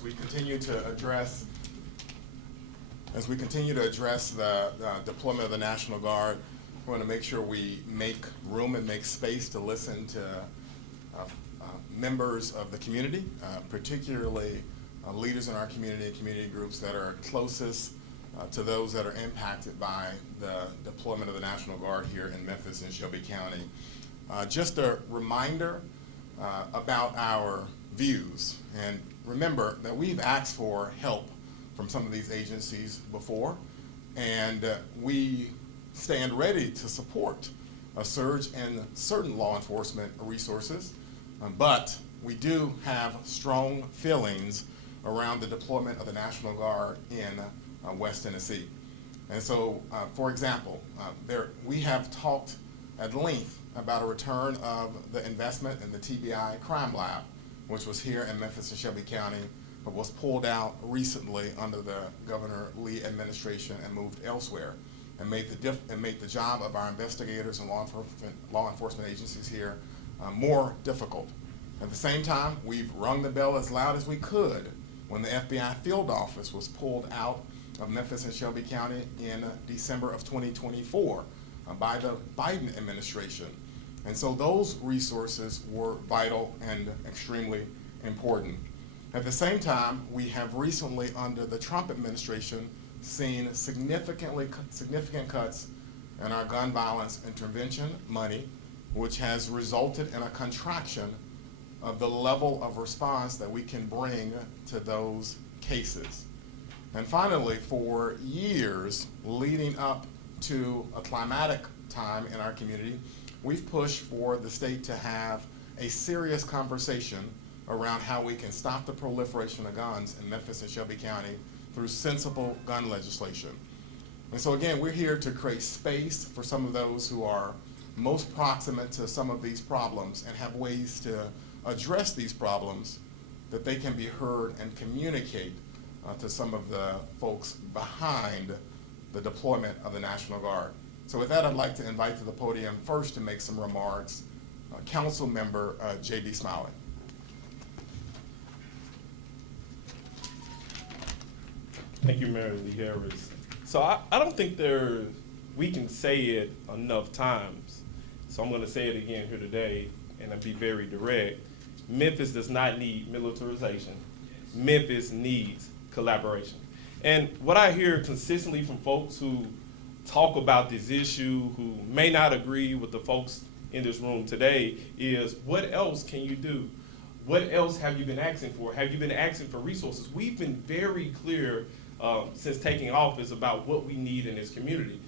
as we continue to address the deployment of the National Guard, we want to make sure we make room and make space to listen to members of the community, particularly leaders in our community and community groups that are closest to those that are impacted by the deployment of the National Guard here in Memphis and Shelby County. Just a reminder about our views, and remember that we've asked for help from some of these agencies before, and we stand ready to support a surge in certain law enforcement resources, but we do have strong feelings around the deployment of the National Guard in West Tennessee. And so, for example, we have talked at length about a return of the investment in the TBI Crime Lab, which was here in Memphis and Shelby County, but was pulled out recently under the Governor Lee administration and moved elsewhere, and made the job of our investigators and law enforcement agencies here more difficult. At the same time, we've rung the bell as loud as we could when the FBI field office was pulled out of Memphis and Shelby County in December of 2024 by the Biden administration. And so those resources were vital and extremely important. At the same time, we have recently, under the Trump administration, seen significant cuts in our gun violence intervention money, which has resulted in a contraction of the level of response that we can bring to those cases. And finally, for years leading up to a climatic time in our community, we've pushed for the state to have a serious conversation around how we can stop the proliferation of guns in Memphis and Shelby County through sensible gun legislation. And so again, we're here to create space for some of those who are most proximate to some of these problems and have ways to address these problems, that they can be heard and communicate to some of the folks behind the deployment of the National Guard. So with that, I'd like to invite to the podium first to make some remarks, Council Member J.D. Smiley. Thank you, Mayor Lee Harris. So I don't think we can say it enough times. So I'm going to say it again here today, and I'll be very direct. Memphis does not need militarization. Memphis needs collaboration. And what I hear consistently from folks who talk about this issue, who may not agree with the folks in this room today, is what else can you do? What else have you been asking for? Have you been asking for resources? We've been very clear since taking office about what we need in this community.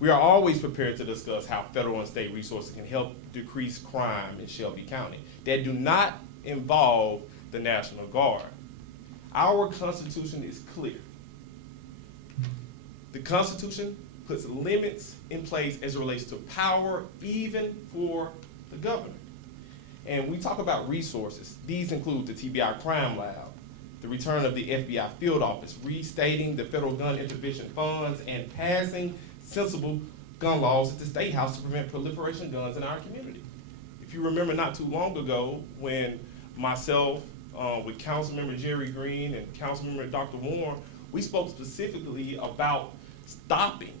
We are always prepared to discuss how federal and state resources can help decrease crime in Shelby County that do not involve the National Guard. Our Constitution is clear. The Constitution puts limits in place as it relates to power, even for the governor. And we talk about resources. These include the TBI Crime Lab, the return of the FBI field office, restating the federal gun intervention funds, and passing sensible gun laws at the State House to prevent proliferation of guns in our community. If you remember not too long ago when myself, with Councilmember Jerry Green and Councilmember Dr. Warren, we spoke specifically about stopping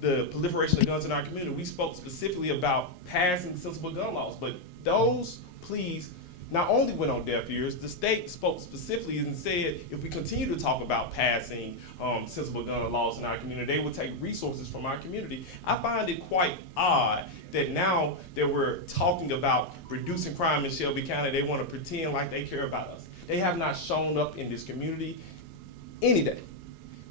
the proliferation of guns in our community. We spoke specifically about passing sensible gun laws, but those pleas not only went on deaf ears, the state spoke specifically and said if we continue to talk about passing sensible gun laws in our community, they would take resources from our community. I find it quite odd that now that we're talking about reducing crime in Shelby County, they want to pretend like they care about us. They have not shown up in this community any day.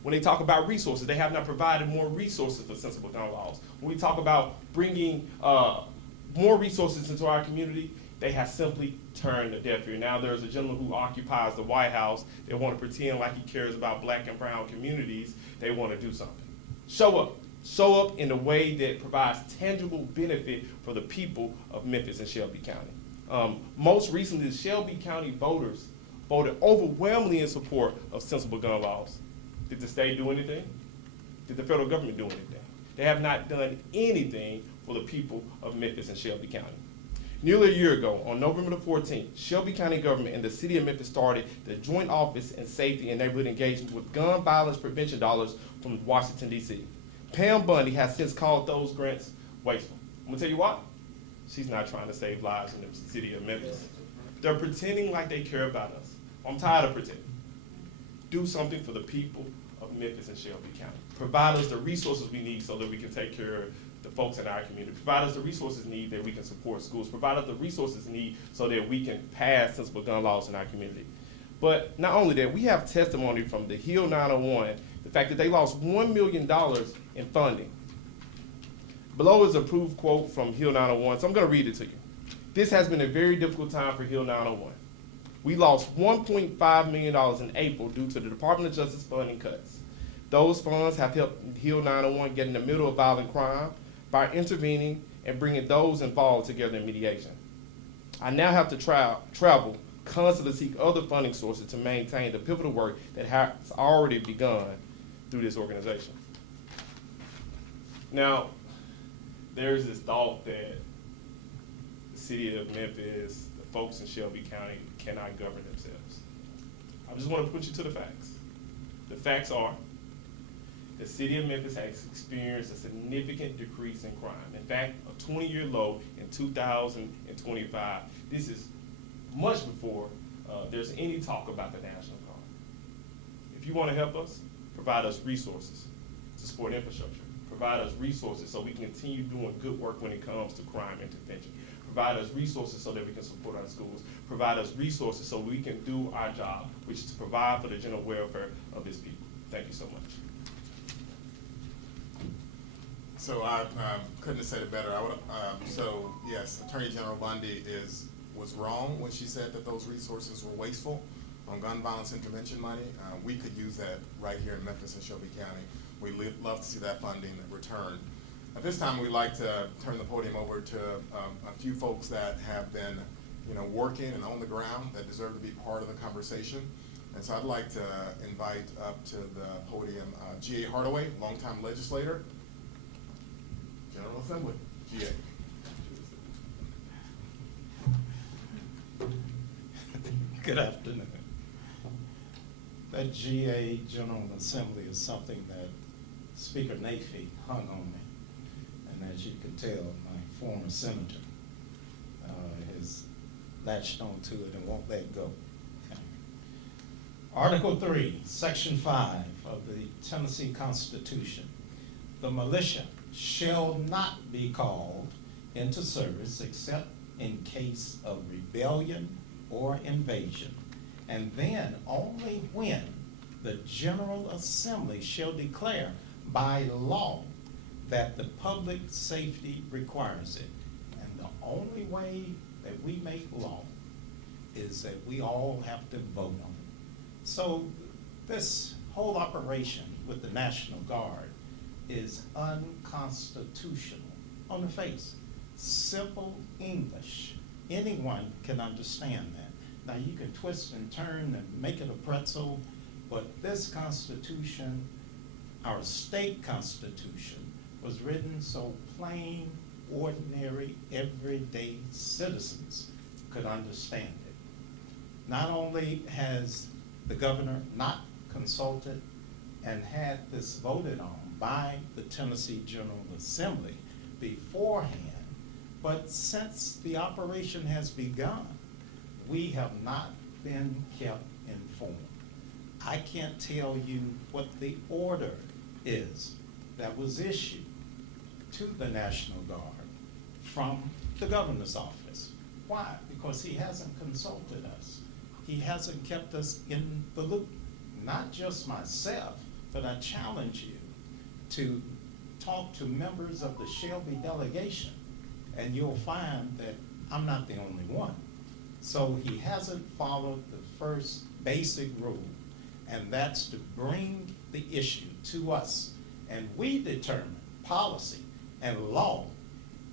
When they talk about resources, they have not provided more resources for sensible gun laws. When we talk about bringing more resources into our community, they have simply turned a deaf ear. Now there's a gentleman who occupies the White House. They want to pretend like he cares about black and brown communities. They want to do something. Show up. Show up in a way that provides tangible benefit for the people of Memphis and Shelby County. Most recently, the Shelby County voters voted overwhelmingly in support of sensible gun laws. Did the state do anything? Did the federal government do anything? They have not done anything for the people of Memphis and Shelby County. Nearly a year ago, on November the 14th, Shelby County government and the city of Memphis started the Joint Office in Safety and Neighborhood Engagement with gun violence prevention dollars from Washington, D.C. Pam Bundy has since called those grants wasteful. I'm gonna tell you why. She's not trying to save lives in the city of Memphis. They're pretending like they care about us. I'm tired of pretending. Do something for the people of Memphis and Shelby County. Provide us the resources we need so that we can take care of the folks in our community. Provide us the resources needed that we can support schools. Provide us the resources needed so that we can pass sensible gun laws in our community. But not only that, we have testimony from the Hill 901, the fact that they lost $1 million in funding. Below is an approved quote from Hill 901, so I'm gonna read it to you. This has been a very difficult time for Hill 901. We lost $1.5 million in April due to the Department of Justice funding cuts. Those funds have helped Hill 901 get in the middle of violent crime by intervening and bringing those involved together in mediation. I now have to travel constantly to seek other funding sources to maintain the pivotal work that has already begun through this organization. Now, there's this thought that the city of Memphis, the folks in Shelby County cannot govern themselves. I just want to put you to the facts. The facts are the city of Memphis has experienced a significant decrease in crime. In fact, a 20-year low in 2025. This is much before there's any talk about the National Guard. If you want to help us, provide us resources to support infrastructure. Provide us resources so we can continue doing good work when it comes to crime intervention. Provide us resources so that we can support our schools. Provide us resources so we can do our job, which is to provide for the general welfare of this people. Thank you so much. So I couldn't have said it better. So yes, Attorney General Bundy was wrong when she said that those resources were wasteful on gun violence intervention money. We could use that right here in Memphis and Shelby County. We'd love to see that funding returned. At this time, we'd like to turn the podium over to a few folks that have been, working and on the ground that deserve to be part of the conversation. And so I'd like to invite up to the podium G.A. Hardaway, longtime legislator, General Assembly. G.A. Good afternoon. That GA General Assembly is something that Speaker Nafee hung on me. And as you can tell, my former senator has latched onto it and won't let go. Article 3, Section 5 of the Tennessee Constitution. The militia shall not be called into service except in case of rebellion or invasion, and then only when the General Assembly shall declare by law that the public safety requires it. And the only way that we make law is that we all have to vote on it. So this whole operation with the National Guard is unconstitutional on the face. Simple English. Anyone can understand that. Now you can twist and turn and make it a pretzel, but this Constitution, our state Constitution, was written so plain, ordinary, everyday citizens could understand it. Not only has the governor not consulted and had this voted on by the Tennessee General Assembly beforehand, but since the operation has begun, we have not been kept informed. I can't tell you what the order is that was issued to the National Guard from the governor's office. Why? Because he hasn't consulted us. He hasn't kept us in the loop. Not just myself, but I challenge you to talk to members of the Shelby delegation, and you'll find that I'm not the only one. So he hasn't followed the first basic rule, and that's to bring the issue to us. And we determine policy and law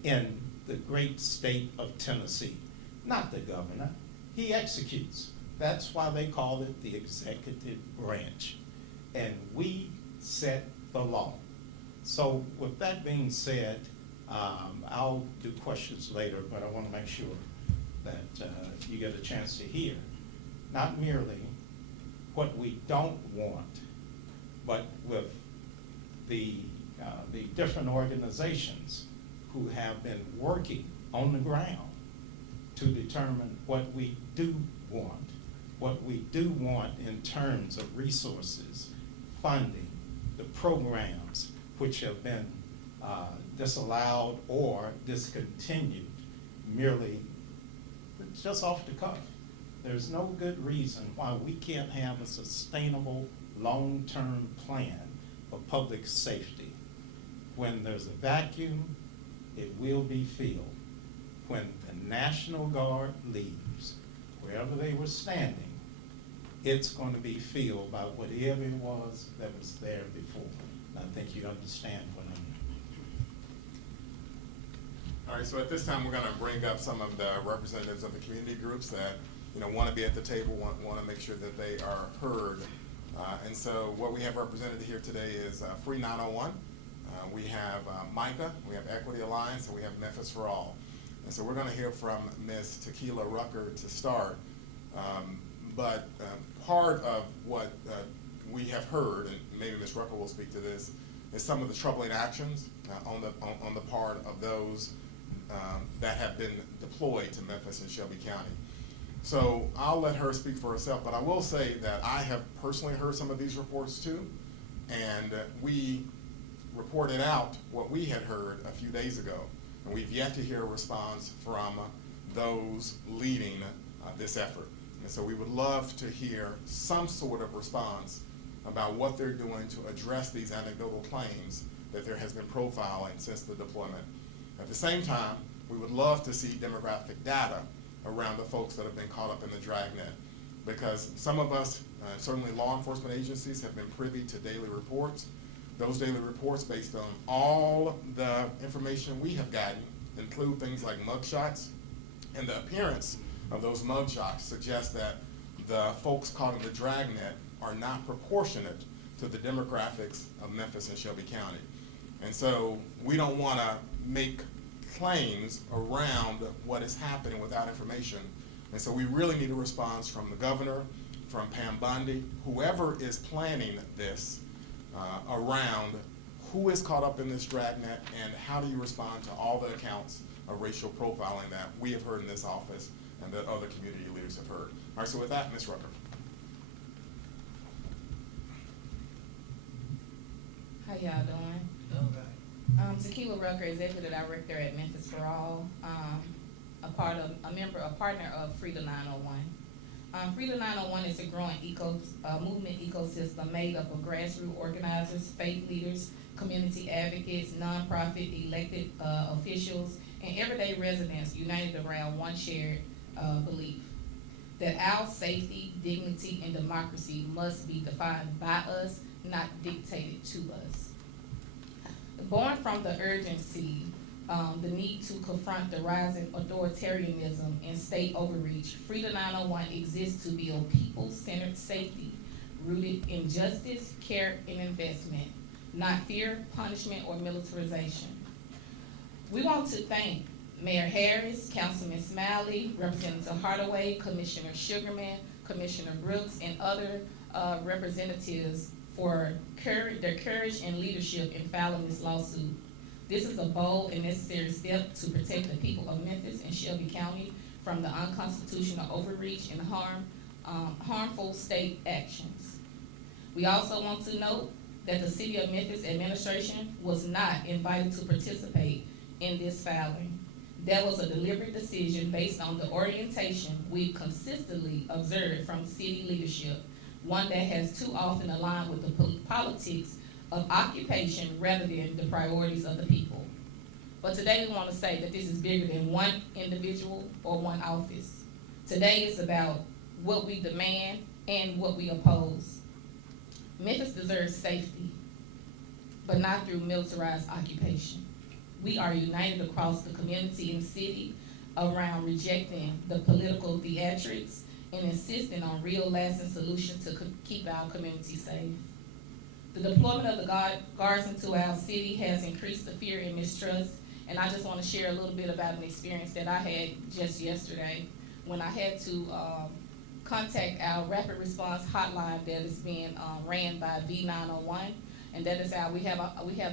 in the great state of Tennessee, not the governor. He executes. That's why they call it the executive branch. And we set the law. So with that being said, I'll do questions later, but I want to make sure that you get a chance to hear not merely what we don't want, but with the different organizations who have been working on the ground to determine what we do want in terms of resources, funding, the programs which have been disallowed or discontinued merely just off the cuff. There's no good reason why we can't have a sustainable long-term plan for public safety. When there's a vacuum, it will be filled. When the National Guard leaves, wherever they were standing, it's going to be filled by whatever it was that was there before. And I think you understand what I mean. All right, so at this time, we're going to bring up some of the representatives of the community groups that want to be at the table, want to make sure that they are heard. And so what we have represented here today is Free 901. We have Micah, we have Equity Alliance, and we have Memphis for All. And so we're going to hear from Ms. Tequila Rucker to start. But part of what we have heard, and maybe Ms. Rucker will speak to this, is some of the troubling actions on the part of those that have been deployed to Memphis and Shelby County. So I'll let her speak for herself, but I will say that I have personally heard some of these reports too, and we reported out what we had heard a few days ago, and we've yet to hear a response from those leading this effort. And so we would love to hear some sort of response about what they're doing to address these anecdotal claims that there has been profiling since the deployment. At the same time, we would love to see demographic data around the folks that have been caught up in the dragnet, because some of us, certainly law enforcement agencies, have been privy to daily reports. Those daily reports, based on all the information we have gotten, include things like mugshots, and the appearance of those mugshots suggest that the folks caught in the dragnet are not proportionate to the demographics of Memphis and Shelby County. And so we don't want to make claims around what is happening without information. And so we really need a response from the governor, from Pam Bondi, whoever is planning this, around who is caught up in this dragnet and how do you respond to all the accounts of racial profiling that we have heard in this office and that other community leaders have heard. All right, so with that, Ms. Rucker. How y'all doing? Tequila Rucker, Executive Director at Memphis for All, a partner of Freedom 901. Freedom 901 is a growing movement ecosystem made up of grassroots organizers, faith leaders, community advocates, nonprofit elected officials, and everyday residents united around one shared belief that our safety, dignity, and democracy must be defined by us, not dictated to us. Born from the urgency, the need to confront the rising authoritarianism and state overreach, Freedom 901 exists to build people-centered safety rooted in justice, care, and investment, not fear, punishment, or militarization. We want to thank Mayor Harris, Councilman Smiley, Representative Hardaway, Commissioner Sugarman, Commissioner Brooks, and other representatives for their courage and leadership in filing this lawsuit. This is a bold and necessary step to protect the people of Memphis and Shelby County from the unconstitutional overreach and harmful state actions. We also want to note that the City of Memphis administration was not invited to participate in this filing. That was a deliberate decision based on the orientation we've consistently observed from city leadership, one that has too often aligned with the politics of occupation rather than the priorities of the people. But today we want to say that this is bigger than one individual or one office. Today is about what we demand and what we oppose. Memphis deserves safety, but not through militarized occupation. We are united across the community and city around rejecting the political theatrics and insisting on real lasting solutions to keep our community safe. The deployment of the guards into our city has increased the fear and mistrust And I just wanna share a little bit about an experience that I had just yesterday when I had to, contact our rapid response hotline that is being, ran by V901. And that is how we have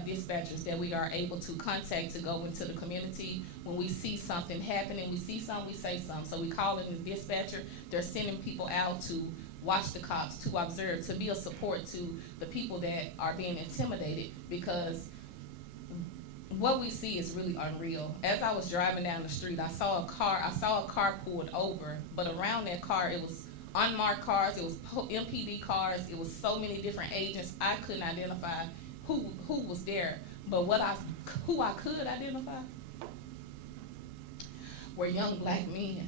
dispatchers that we are able to contact to go into the community. When we see something happening, we see something, we say something. So we call in the dispatcher, they're sending people out to watch the cops, to observe, to be a support to the people that are being intimidated, because what we see is really unreal. As I was driving down the street, I saw a car pulled over, but around that car, it was unmarked cars, it was MPD cars, it was so many different agents. I couldn't identify who was there, but who I could identify were young black men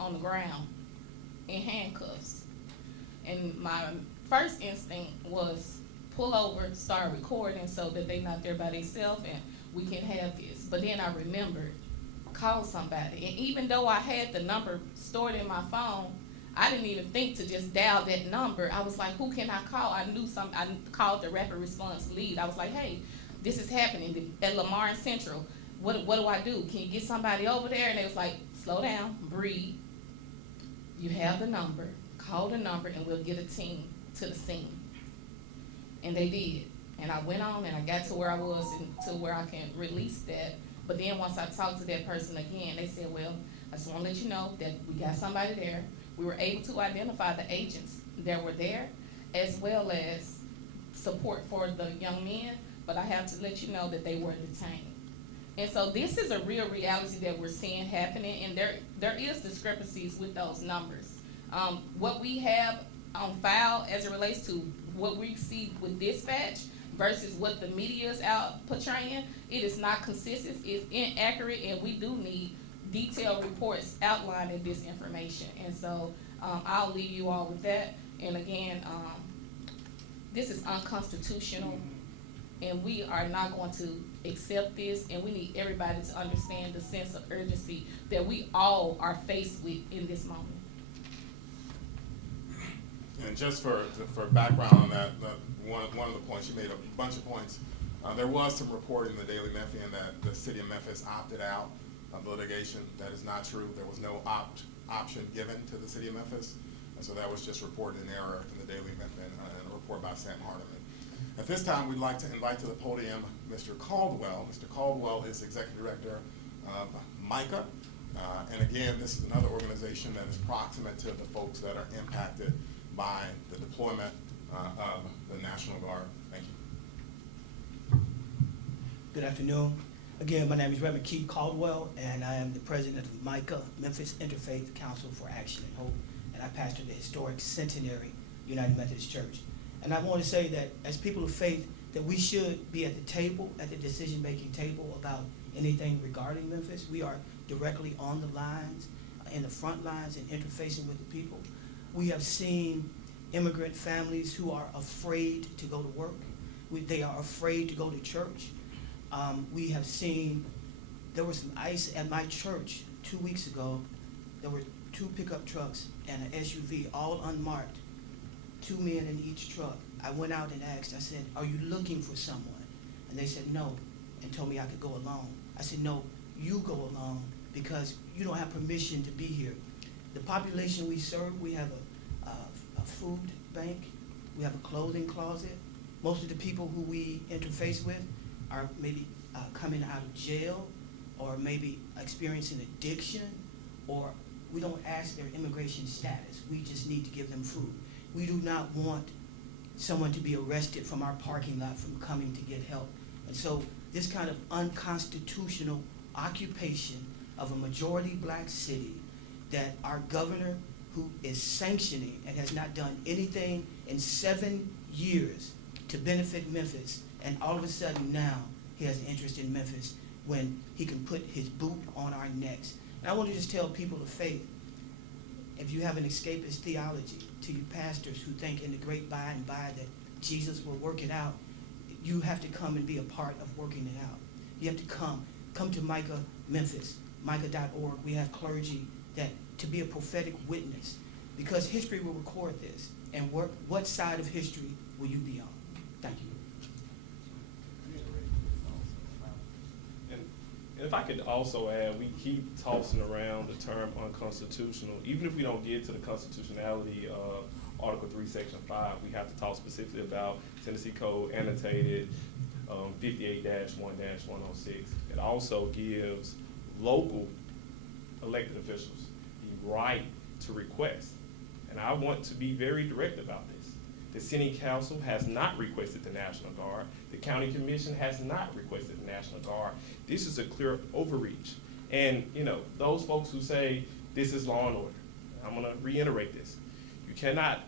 on the ground in handcuffs. And my first instinct was pull over, start recording so that they not there by themselves and we can have this. But then I remembered, call somebody. And even though I had the number stored in my phone, I didn't even think to just dial that number. I was like, who can I call? I called the rapid response lead. I was like, hey, this is happening at Lamar and Central. What do I do? Can you get somebody over there? And they was like, slow down, breathe. You have the number, call the number, and we'll get a team to the scene. And they did. And I went on and I got to where I was and to where I can release that. But then once I talked to that person again, they said, well, I just want to let you know that we got somebody there. We were able to identify the agents that were there, as well as support for the young men, but I have to let you know that they were detained. And so this is a real reality that we're seeing happening, and there is discrepancies with those numbers. What we have on file as it relates to what we see with dispatch versus what the media is out portraying, it is not consistent, it's inaccurate, and we do need detailed reports outlining this information. And so I'll leave you all with that. And again, this is unconstitutional, and we are not going to accept this, and we need everybody to understand the sense of urgency that we all are faced with in this moment. And just for background on that, one of the points, you made a bunch of points. There was some reporting in the Daily Memphian that the city of Memphis opted out of litigation. That is not true. There was no option given to the city of Memphis. And so that was just reported in error in the Daily Memphian and a report by Sam Hardiman. At this time, we'd like to invite to the podium Mr. Caldwell. Mr. Caldwell is Executive Director of MICA. And again, this is another organization that is proximate to the folks that are impacted by the deployment of the National Guard. Thank you. Good afternoon. Again, my name is Reverend Keith Caldwell, and I am the president of MICA, Memphis Interfaith Council for Action and Hope, and I pastor the historic Centenary United Methodist Church. And I want to say that as people of faith, that we should be at the table, at the decision-making table about anything regarding Memphis. We are directly on the lines, in the front lines, and interfacing with the people. We have seen immigrant families who are afraid to go to work. They are afraid to go to church. We have seen, there was some ice at my church 2 weeks ago. There were 2 pickup trucks and an SUV, all unmarked, 2 men in each truck. I went out and asked, I said, are you looking for someone? And they said no, and told me I could go alone. I said, no, you go alone because you don't have permission to be here. The population we serve, we have a food bank, we have a clothing closet. Most of the people who we interface with are maybe coming out of jail, or maybe experiencing addiction, or we don't ask their immigration status. We just need to give them food. We do not want someone to be arrested from our parking lot from coming to get help. And so this kind of unconstitutional occupation of a majority black city that our governor, who is sanctioning and has not done anything in 7 years to benefit Memphis, and all of a sudden now he has an interest in Memphis when he can put his boot on our necks. And I want to just tell people of faith, if you have an escapist theology, to you pastors who think in the great by and by that Jesus will work it out, you have to come and be a part of working it out. You have to come to MICA Memphis, MICA.org. We have clergy that to be a prophetic witness, because history will record this. And what side of history will you be on? Thank you. And if I could also add, we keep tossing around the term unconstitutional. Even if we don't get to the constitutionality of Article 3, Section 5, we have to talk specifically about Tennessee Code annotated 58-1-106. It also gives local elected officials the right to request. And I want to be very direct about this. The City Council has not requested the National Guard. The County Commission has not requested the National Guard. This is a clear overreach. And those folks who say this is law and order, I'm gonna reiterate this. You cannot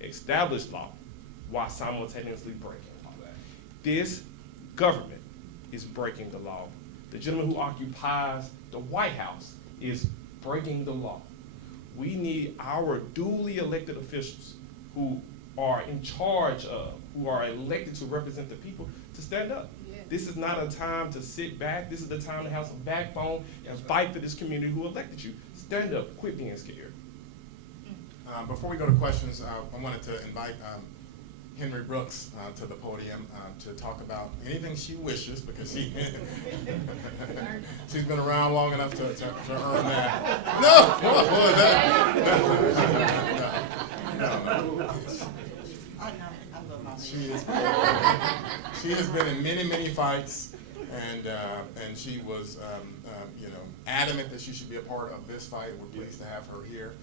establish law while simultaneously breaking law. This government is breaking the law. The gentleman who occupies the White House is breaking the law. We need our duly elected officials who are in charge of, who are elected to represent the people, to stand up. Yeah. This is not a time to sit back. This is the time to have some backbone and fight for this community who elected you. Stand up, quit being scared. Before we go to questions, I wanted to invite Henry Brooks to the podium to talk about anything she wishes, because she's been around long enough to earn that. No, what was that? No. She has been in many fights, and she was adamant that she should be a part of this fight. We're pleased to have her here.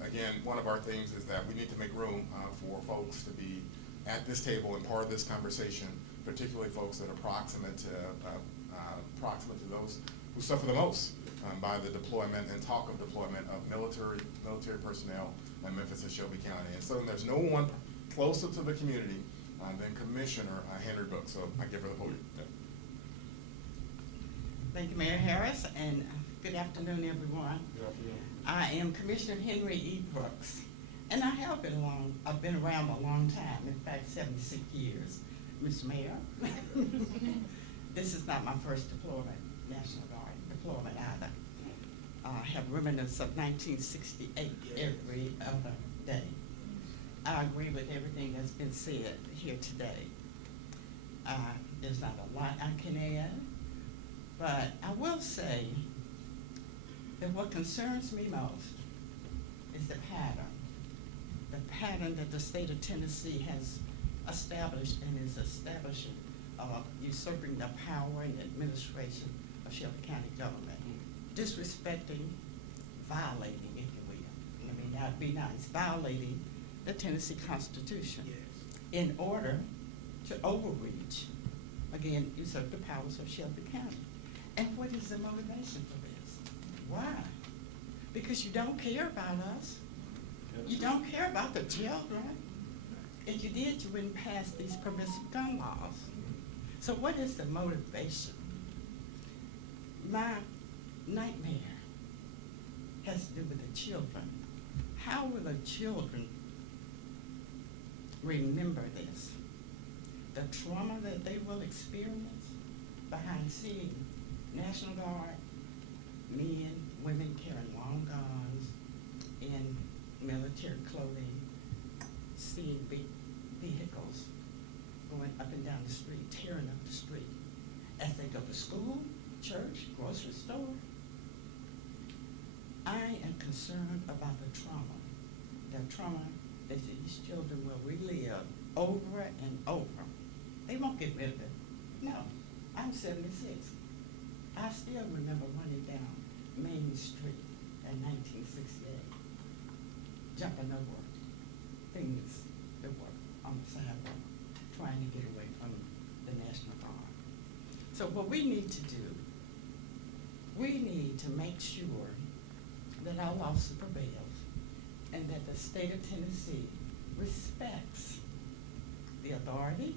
Again, one of our things is that we need to make room for folks to be at this table and part of this conversation, particularly folks that are proximate to those who suffer the most by the deployment and talk of deployment of military personnel in Memphis and Shelby County. And so there's no one closer to the community than Commissioner Henry Brooks. So I give her the podium. Yeah. Thank you, Mayor Harris, and good afternoon, everyone. Good afternoon. I am Commissioner Henry E. Brooks, and I've been around a long time, in fact, 76 years, Mr. Mayor. This is not my first deployment, National Guard deployment either. I have remnants of 1968 every other day. I agree with everything that's been said here today. There's not a lot I can add, but I will say that what concerns me most is the pattern that the state of Tennessee has established and is establishing of usurping the power and administration of Shelby County government, disrespecting, violating, if you will, let me not be nice, violating the Tennessee Constitution in order to overreach, again, usurp the powers of Shelby County. And what is the motivation for this? Why? Because you don't care about us. You don't care about the children. If you did, you wouldn't pass these permissive gun laws. So what is the motivation? My nightmare has to do with the children. How will the children remember this? The trauma that they will experience behind seeing National Guard, men, women carrying long guns in military clothing, seeing big vehicles going up and down the street, tearing up the street as they go to school, church, grocery store. I am concerned about the trauma that these children will relive over and over. They won't get rid of it. No, I'm 76. I still remember running down Main Street in 1968, jumping over things that were on the sidewalk, trying to get away from the National Guard. So what we need to do, we need to make sure that our lawsuit prevails and that the state of Tennessee respects the authority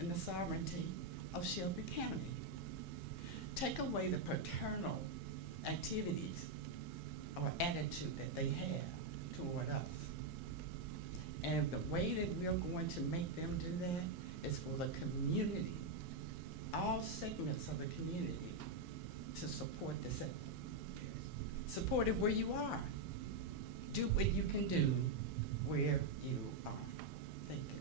and the sovereignty of Shelby County. Take away the paternal activities or attitude that they have toward us. And the way that we're going to make them do that is for the community, all segments of the community, to support this effort. Support it where you are. Do what you can do where you are. Thank you.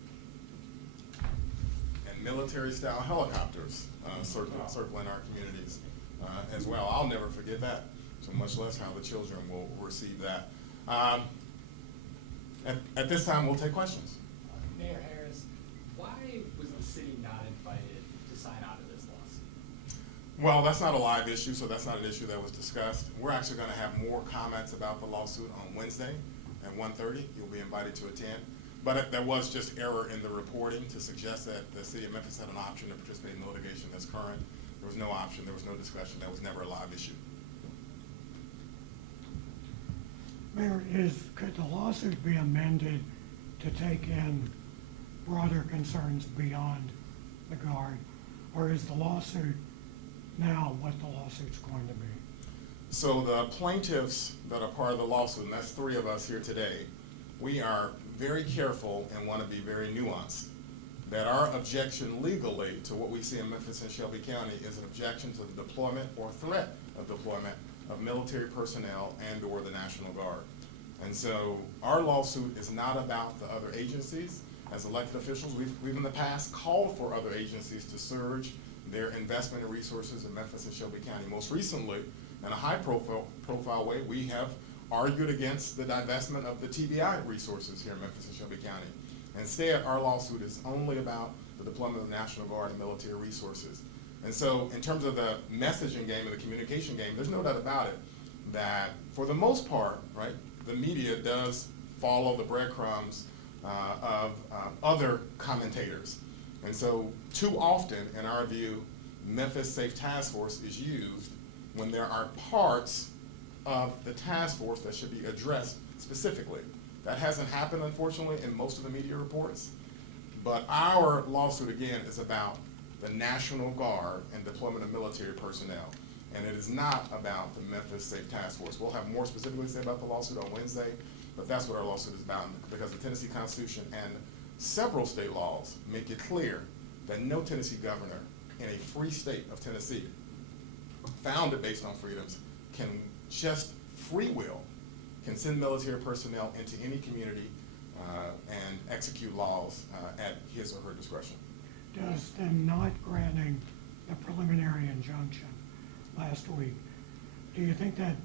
And military-style helicopters circling our communities as well. I'll never forget that, so much less how the children will receive that. At this time, we'll take questions. Mayor Harris, why was the city not invited to sign on to this lawsuit? Well, that's not a live issue, so that's not an issue that was discussed. We're actually going to have more comments about the lawsuit on Wednesday at 1:30. You'll be invited to attend. But there was just error in the reporting to suggest that the city of Memphis had an option to participate in the litigation that's current. There was no option, there was no discussion, that was never a live issue. Mayor, could the lawsuit be amended to take in broader concerns beyond the Guard? Or is the lawsuit now what the lawsuit's going to be? So the plaintiffs that are part of the lawsuit, and that's 3 of us here today, we are very careful and want to be very nuanced. That our objection legally to what we see in Memphis and Shelby County is an objection to the deployment or threat of deployment of military personnel and or the National Guard. And so our lawsuit is not about the other agencies. As elected officials, we've in the past called for other agencies to surge their investment and resources in Memphis and Shelby County. Most recently, in a high profile way, we have argued against the divestment of the TBI resources here in Memphis and Shelby County. Instead, our lawsuit is only about the deployment of the National Guard and military resources. And so in terms of the messaging game and the communication game, there's no doubt about it that for the most part, right, the media does follow the breadcrumbs of other commentators. And so too often, in our view, Memphis Safe Task Force is used when there are parts of the task force that should be addressed specifically. That hasn't happened, unfortunately, in most of the media reports. But our lawsuit, again, is about the National Guard and deployment of military personnel. And it is not about the Memphis Safe Task Force. We'll have more specifically to say about the lawsuit on Wednesday, but that's what our lawsuit is about, because the Tennessee Constitution and several state laws make it clear that no Tennessee governor in a free state of Tennessee, founded based on freedoms, can just free will, can send military personnel into any community and execute laws at his or her discretion. Does them not granting the preliminary injunction last week, do you think that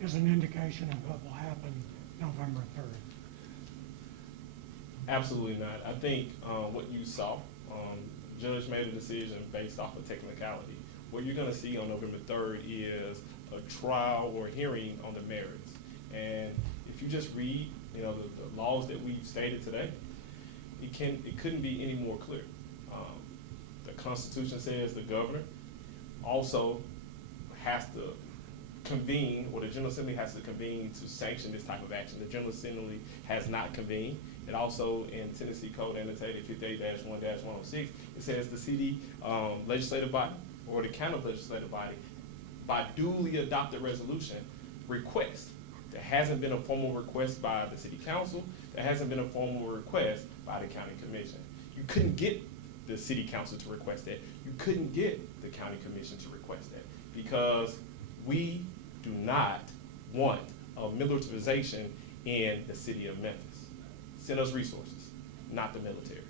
is an indication of what will happen November 3rd? Absolutely not. I think what you saw, the judge made a decision based off of technicality. What you're going to see on November 3rd is a trial or hearing on the merits. And if you just read, the laws that we've stated today, it couldn't be any more clear. The Constitution says the governor also has to convene, or the General Assembly has to convene to sanction this type of action. The General Assembly has not convened. And also in Tennessee Code annotated 58-1-106, it says the city legislative body or the county legislative body, by duly adopted resolution, request. There hasn't been a formal request by the city council. There hasn't been a formal request by the county commission. You couldn't get the city council to request that. You couldn't get the county commission to request that, because we do not want a militarization in the city of Memphis. Send us resources, not the military.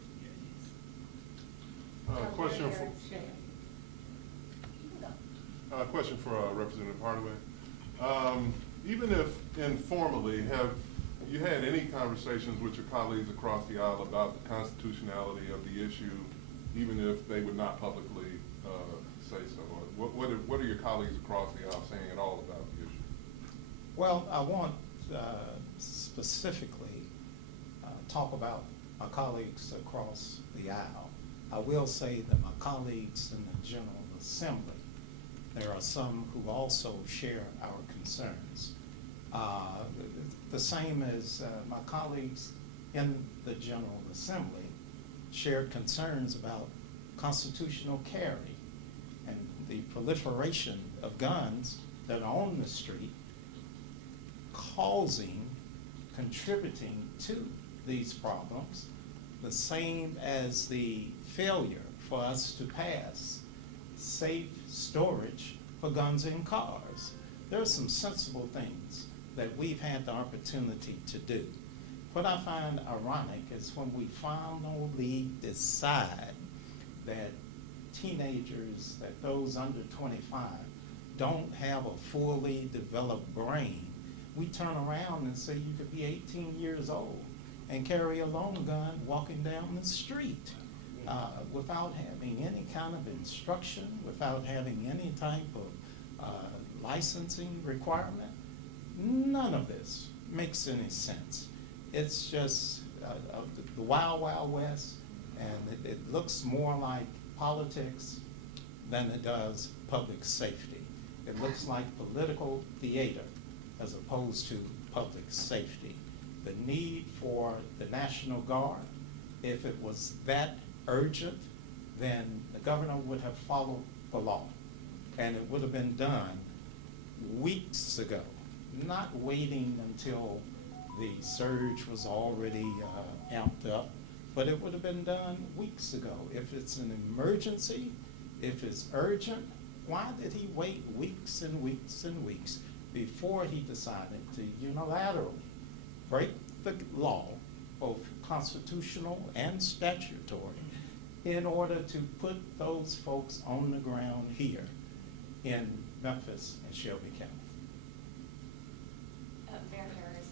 Question for Representative Hardaway. Even if informally, have you had any conversations with your colleagues across the aisle about the constitutionality of the issue, even if they would not publicly say so? What are your colleagues across the aisle saying at all about the issue? Well, I want specifically talk about my colleagues across the aisle. I will say that my colleagues in the General Assembly, there are some who also share our concerns. The same as my colleagues in the General Assembly shared concerns about constitutional carry and the proliferation of guns that are on the street, contributing to these problems, the same as the failure for us to pass safe storage for guns in cars. There are some sensible things that we've had the opportunity to do. What I find ironic is when we finally decide that teenagers, that those under 25, don't have a fully developed brain, we turn around and say you could be 18 years old and carry a long gun walking down the street without having any kind of instruction, without having any type of licensing requirement. None of this makes any sense. It's just the wild, wild west, and it looks more like politics than it does public safety. It looks like political theater as opposed to public safety. The need for the National Guard, if it was that urgent, then the governor would have followed the law, and it would have been done weeks ago, not waiting until the surge was already amped up, but it would have been done weeks ago. If it's an emergency, if it's urgent, why did he wait weeks and weeks and weeks before he decided to unilaterally break the law, both constitutional and statutory, in order to put those folks on the ground here in Memphis and Shelby County? Mayor Harris.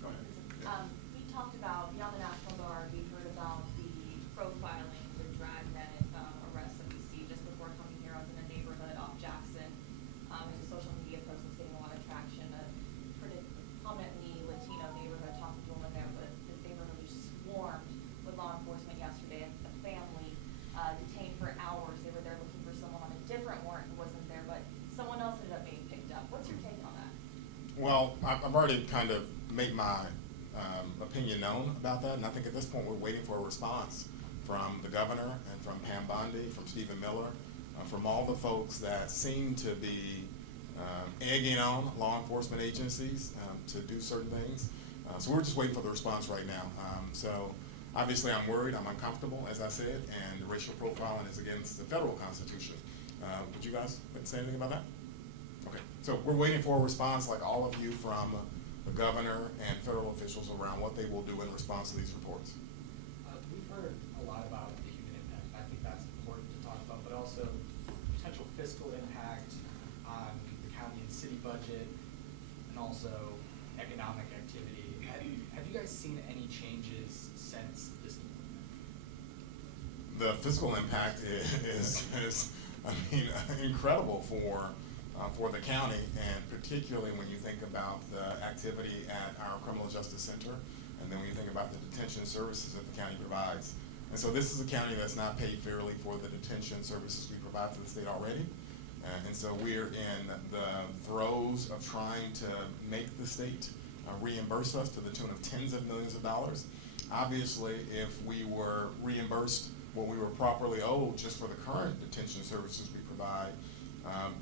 Go ahead. We talked about, beyond the National Guard, we heard about the profiling, the dragnet arrests that we see just before coming here. I was in a neighborhood off Jackson. There's a social media post that's getting a lot of traction. A pretty prominently Latino neighborhood, talking to a woman there, but the neighborhood was swarmed with law enforcement yesterday. A family detained for hours. They were there looking for someone on a different warrant who wasn't there, but someone else ended up being picked up. What's your take on that? Well, I've already kind of made my opinion known about that, and I think at this point we're waiting for a response from the governor and from Pam Bondi, from Stephen Miller, from all the folks that seem to be egging on law enforcement agencies to do certain things. So we're just waiting for the response right now. So obviously I'm worried, I'm uncomfortable, as I said, and racial profiling is against the federal constitution. Would you guys say anything about that? Okay, so we're waiting for a response, like all of you, from the governor and federal officials around what they will do in response to these reports. We've heard a lot about the human impact. I think that's important to talk about, but also potential fiscal impact on the county and city budget, and also economic activity. Have you guys seen any changes since this deployment? The fiscal impact is I mean, incredible for the county, and particularly when you think about the activity at our criminal justice center, and then when you think about the detention services that the county provides. And so this is a county that's not paid fairly for the detention services we provide to the state already. And so we're in the throes of trying to make the state reimburse us to the tune of tens of millions of dollars. Obviously, if we were reimbursed what we were properly owed just for the current detention services we provide,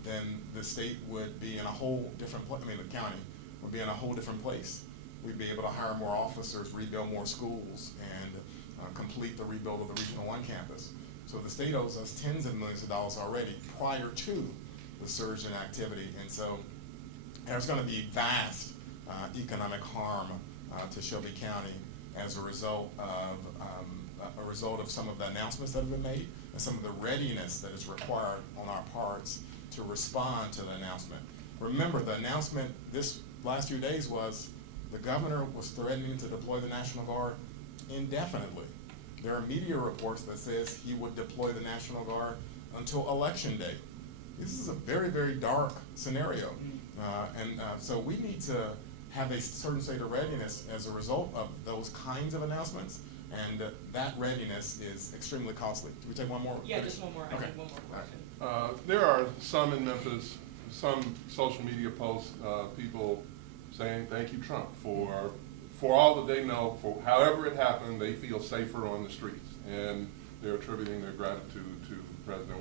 then the state would be in a whole different place. I mean, the county would be in a whole different place. We'd be able to hire more officers, rebuild more schools, and complete the rebuild of the Regional 1 campus. So the state owes us tens of millions of dollars already prior to the surge in activity. And so there's going to be vast economic harm to Shelby County as a result of some of the announcements that have been made and some of the readiness that is required on our parts to respond to the announcement. Remember, the announcement this last few days was the governor was threatening to deploy the National Guard indefinitely. There are media reports that says he would deploy the National Guard until Election Day. This is a very, very dark scenario. So we need to have a certain state of readiness as a result of those kinds of announcements, and that readiness is extremely costly. Do we take one more? Yeah, just one more. I Okay. think one more question. There are some in Memphis, some social media posts, people saying thank you, Trump, for all that they know, for however it happened, they feel safer on the streets, and they're attributing their gratitude to the president.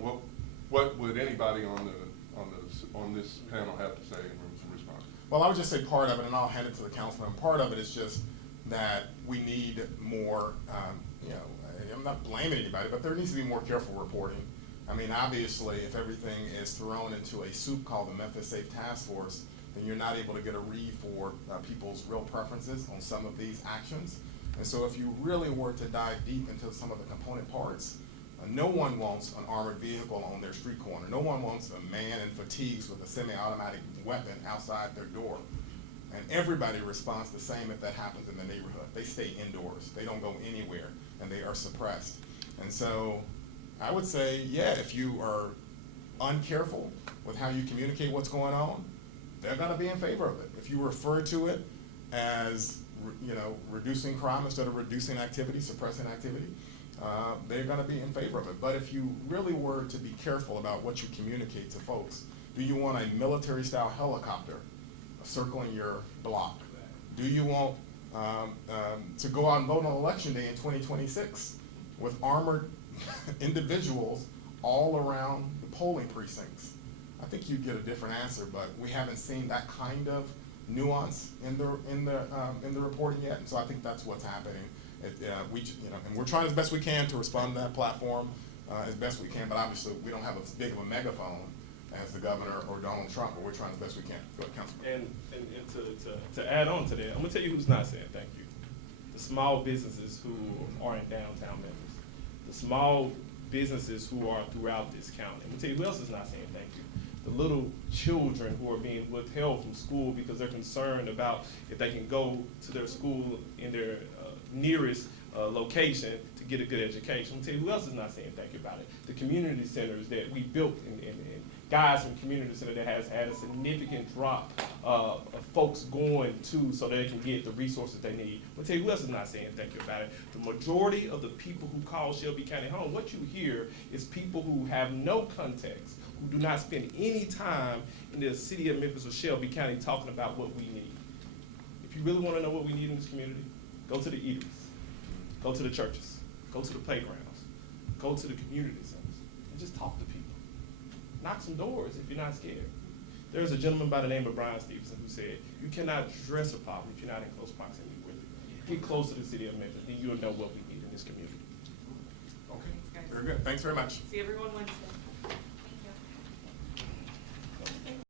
What would anybody on this panel have to say in response? Well, I would just say part of it, and I'll hand it to the councilman. Part of it is just that we need more, I'm not blaming anybody, but there needs to be more careful reporting. I mean, obviously, if everything is thrown into a soup called the Memphis Safe Task Force, then you're not able to get a read for people's real preferences on some of these actions. And so if you really were to dive deep into some of the component parts, No one wants an armored vehicle on their street corner. No one wants a man in fatigues with a semi-automatic weapon outside their door. And everybody responds the same if that happens in the neighborhood. They stay indoors. They don't go anywhere, and they are suppressed. And so I would say, yeah, if you are uncareful with how you communicate what's going on, they're gonna be in favor of it. If you refer to it as, reducing crime instead of reducing activity, suppressing activity, they're gonna be in favor of it. But if you really were to be careful about what you communicate to folks, do you want a military-style helicopter circling your block? Do you want to go out and vote on election day in 2026 with armored individuals all around the polling precincts? I think you'd get a different answer, but we haven't seen that kind of nuance in the reporting yet, and so I think that's what's happening. And we're trying as best we can to respond to that platform as best we can, but obviously we don't have as big of a megaphone as the governor or Donald Trump, but we're trying as best we can. Go ahead, Councilman. And to add on to that, I'm gonna tell you who's not saying thank you. The small businesses who are in downtown Memphis. The small businesses who are throughout this county. I'm gonna tell you who else is not saying thank you. The little children who are being withheld from school because they're concerned about if they can go to their school in their nearest location to get a good education. I'm gonna tell you who else is not saying thank you about it. The community centers that we built and guys from community center that has had a significant drop of folks going to so they can get the resources they need. I'm gonna tell you who else is not saying thank you about it. The majority of the people who call Shelby County home, what you hear is people who have no context, who do not spend any time in the city of Memphis or Shelby County talking about what we need. If you really wanna know what we need in this community, go to the eateries, go to the churches, go to the playgrounds, go to the community centers, and just talk to people. Knock some doors if you're not scared. There's a gentleman by the name of Brian Stevenson who said, you cannot address a problem if you're not in close proximity with it. Get close to the city of Memphis, then you'll know what we need in this community. Okay, very good. Thanks very much. See everyone Wednesday.